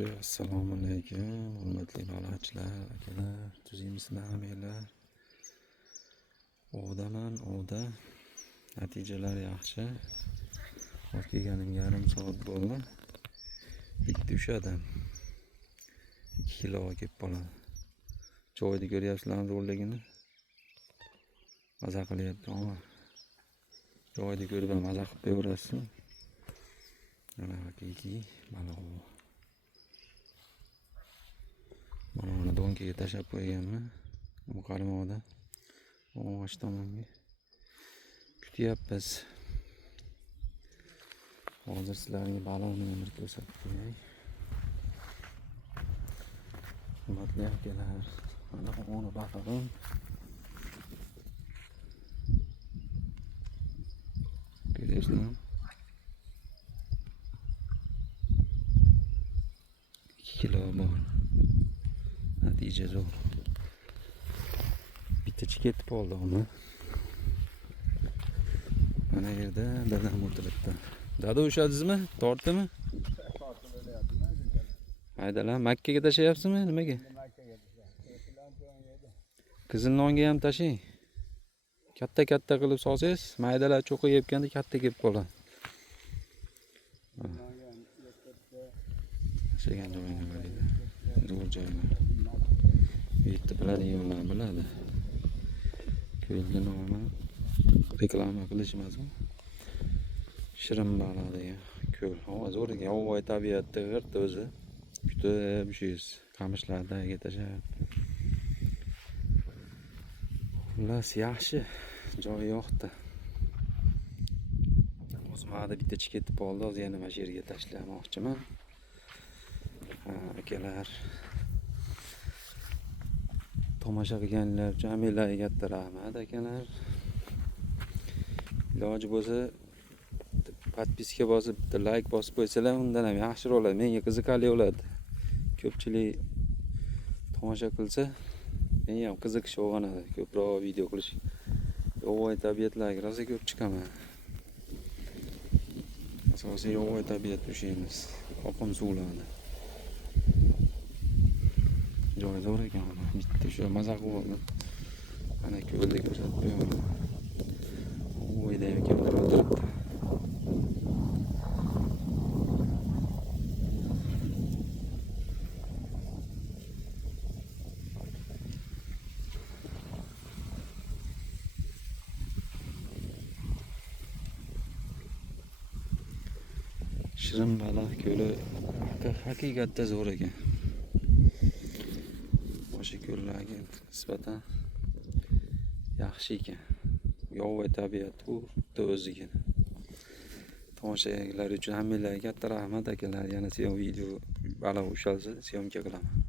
Assalomu alaykum, hurmatli baliqchilar, akalar, tuzingizmi hammalar? Ovdaman, ovda. Natijalar yaxshi. Olib kelganim yarim soat bo'ldi. Bitta ushadim. 2 kilo kelib qoladi. Joyni ko'ryapsizlarmi zo'rligini? Maza qilyapti, ama. Joyni ko'rib maza qilib qo'yaverasizmi? Mana hakiki baliq. Mana buni donkiga tashlab qo'yganman. Bu qarmoqda. O'g'ash tomonga kutyapmiz. Hozir sizlarga baliqni bir ko'rsatib qo'yay. Hurmatli akalar, mana o'g'ni balig'im. Ko'ryapsizlarmi? 2 kilo bor. Natija zo'r. Bittachi ketib qoldi uni. Mana yerda dadam o'tiribdi. Dada ushladingizmi? Tortdimi? Haydalar, Makkaga tashlayapsizmi? Nimaga? Qizil nonga ham tashing. Katta qilib solsangiz, maydalar cho'qib yebganda katta kelib qoladi. Tashlagan joyini qaraydi. Zo'r joylar. Bu yerda biladiganlar biladi. Ko'lga nomi reklama qilish emasmi? Shirin baliq degan ko'l. Havo zo'r ekan, yovvoyi tabiatda g'irt o'zi. Kutib shuyiz, qamishlardaga tashab. Xullas yaxshi, joy yo'qdi. O'zimda bittachi ketib qoldi, hozir yana mana shu yerga tashlamoqchiman. Akalar, tomosha qilganlar uchun hammalarga katta rahmat akalar. Iloji bo'lsa podpiska bosib, bitta like bosib qo'ysalar, undan ham yaxshiroq bo'ladi. Menga qiziqarli bo'ladi. Ko'pchilik tomosha qilsa, menga ham qiziqish uyg'onadi. Ko'proq video qilish. Yovvoyi tabiatlarga rosa ko'p chiqaman. Asosiy yovvoyi tabiat ushlaymiz. Oqim suvlarni. Joy zo'r ekan. Bitta shu maza qilib mana ko'lda ko'rsatib qo'yaman. O'yda ham kimdir o'tiribdi. Shirin baliq ko'li haqiqatda zo'r ekan. O'sha ko'llarga nisbatan yaxshi ekan. Yovvoyi tabiat xuddi o'ziga. Tomoshalar uchun hammalarga katta rahmat akalar. Yana video baliq ushalsa syomka qilaman.